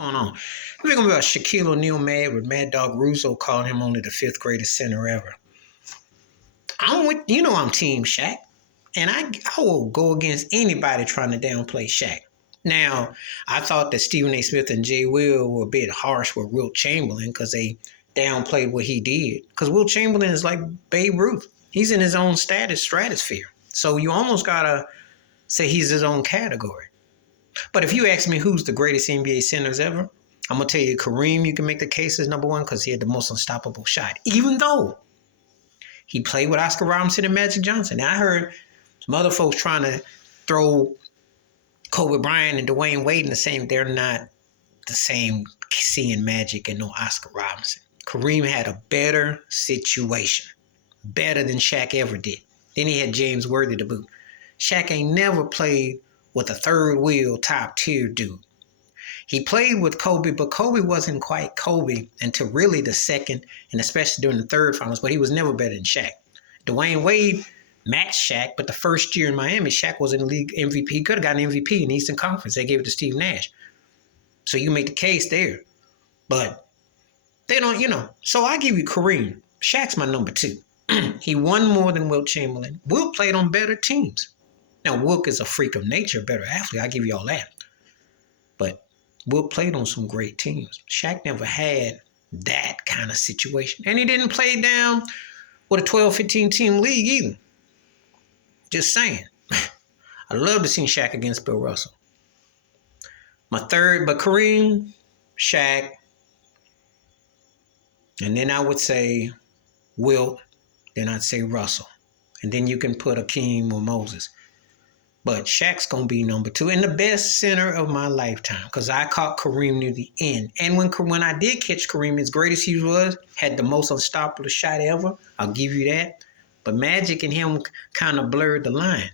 Going on? We're talking about Shaquille O'Neal mad with Mad Dog Ruzzo calling him only the fifth greatest center ever. I'm Team Shaq, and I will go against anybody trying to downplay Shaq. Now, I thought that Stephen A. Smith and Jay Will were a bit harsh with Wilt Chamberlain because they downplayed what he did. Because Wilt Chamberlain is like Babe Ruth. He's in his own stratosphere. So you almost got to say he's his own category. But if you ask me who's the greatest NBA centers ever, I'm going to tell you Kareem, you can make the case as number one because he had the most unstoppable shot, even though he played with Oscar Robinson and Magic Johnson. Now, I heard some other folks trying to throw Kobe Bryant and Dwayne Wade in the same. They're not the same seeing Magic and no Oscar Robinson. Kareem had a better situation, better than Shaq ever did. Then he had James Worthy to boot. Shaq ain't never played with a third wheel top tier dude. He played with Kobe, but Kobe wasn't quite Kobe until really the second and especially during the third finals, but he was never better than Shaq. Dwayne Wade matched Shaq, but the first year in Miami, Shaq was in the league MVP. He could have gotten MVP in the Eastern Conference. They gave it to Steve Nash. So you make the case there. But they don't, So I give you Kareem. Shaq's my number two. He won more than Wilt Chamberlain. Wilt played on better teams. Now, Wilt is a freak of nature, better athlete. I give you all that. But Wilt played on some great teams. Shaq never had that kind of situation. And he didn't play down with a 12, 15 team league either. Just saying. I'd love to see Shaq against Bill Russell. My third, but Kareem, Shaq, and then I would say Wilt, then I'd say Russell. And then you can put Akeem or Moses. But Shaq's going to be number two and the best center of my lifetime because I caught Kareem near the end. And when I did catch Kareem, as great as he was, had the most unstoppable shot ever. I'll give you that. But Magic and him kind of blurred the line.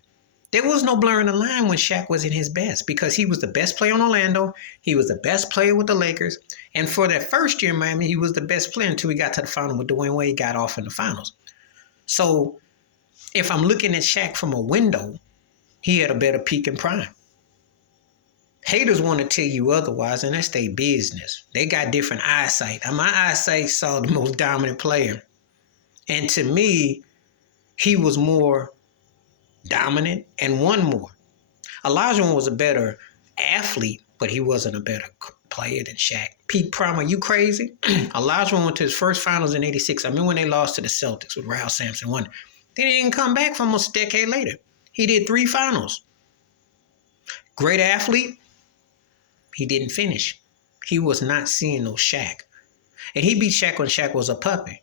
There was no blurring the line when Shaq was in his best because he was the best player in Orlando. He was the best player with the Lakers. And for that first year in Miami, he was the best player until we got to the final with Dwayne Wade got off in the finals. So if I'm looking at Shaq from a window, he had a better peak in prime. Haters want to tell you otherwise, and that's their business. They got different eyesight. My eyesight saw the most dominant player. And to me, he was more dominant and won more. Olajuwon was a better athlete, but he wasn't a better player than Shaq. Peak prime, are you crazy? Olajuwon went to his first finals in '86. I remember when they lost to the Celtics with Ralph Sampson won. They didn't come back for almost a decade later. He did 3 finals. Great athlete. He didn't finish. He was not seeing no Shaq. And he beat Shaq when Shaq was a puppy.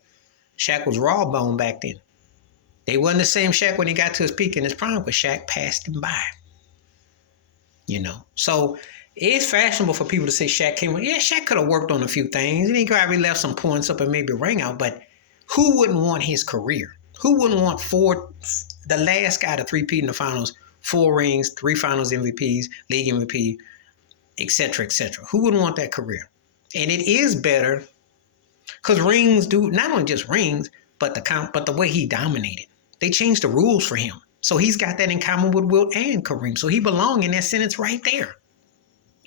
Shaq was raw bone back then. They wasn't the same Shaq when he got to his peak in his prime, but Shaq passed him by. So it's fashionable for people to say Shaq came with. Yeah, Shaq could have worked on a few things. And he probably left some points up and maybe a ring out. But who wouldn't want his career? Who wouldn't want the last guy to three-peat in the finals, 4 rings, 3 finals MVPs, league MVP, et cetera, et cetera? Who wouldn't want that career? And it is better because rings do not only just rings, but the way he dominated. They changed the rules for him. So he's got that in common with Wilt and Kareem. So he belonged in that sentence right there.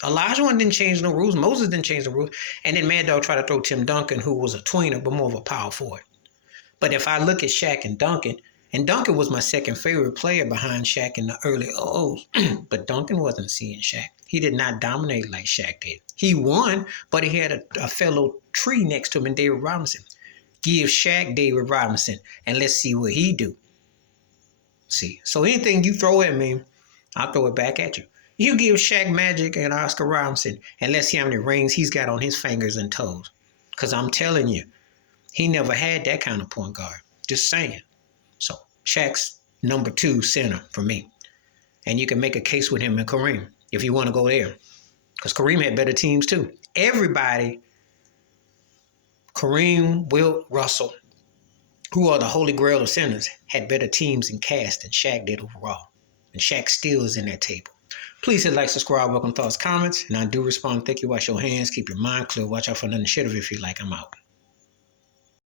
Olajuwon didn't change no rules. Moses didn't change the rules. And then Mad Dog tried to throw Tim Duncan, who was a tweener, but more of a power forward. But if I look at Shaq and Duncan was my second favorite player behind Shaq in the early 00s, but Duncan wasn't seeing Shaq. He did not dominate like Shaq did. He won, but he had a fellow tree next to him in David Robinson. Give Shaq David Robinson, and let's see what he do. See, so anything you throw at me, I'll throw it back at you. You give Shaq Magic and Oscar Robinson, and let's see how many rings he's got on his fingers and toes. Because I'm telling you, he never had that kind of point guard. Just saying. So Shaq's number 2 center for me. And you can make a case with him and Kareem if you want to go there. Because Kareem had better teams too. Everybody, Kareem, Wilt, Russell, who are the holy grail of centers, had better teams and cast than Shaq did overall. And Shaq still is in that table. Please hit like, subscribe, welcome thoughts, comments. And I do respond. Thank you. Wash your hands. Keep your mind clear. Watch out for nothing shit if you feel like I'm out.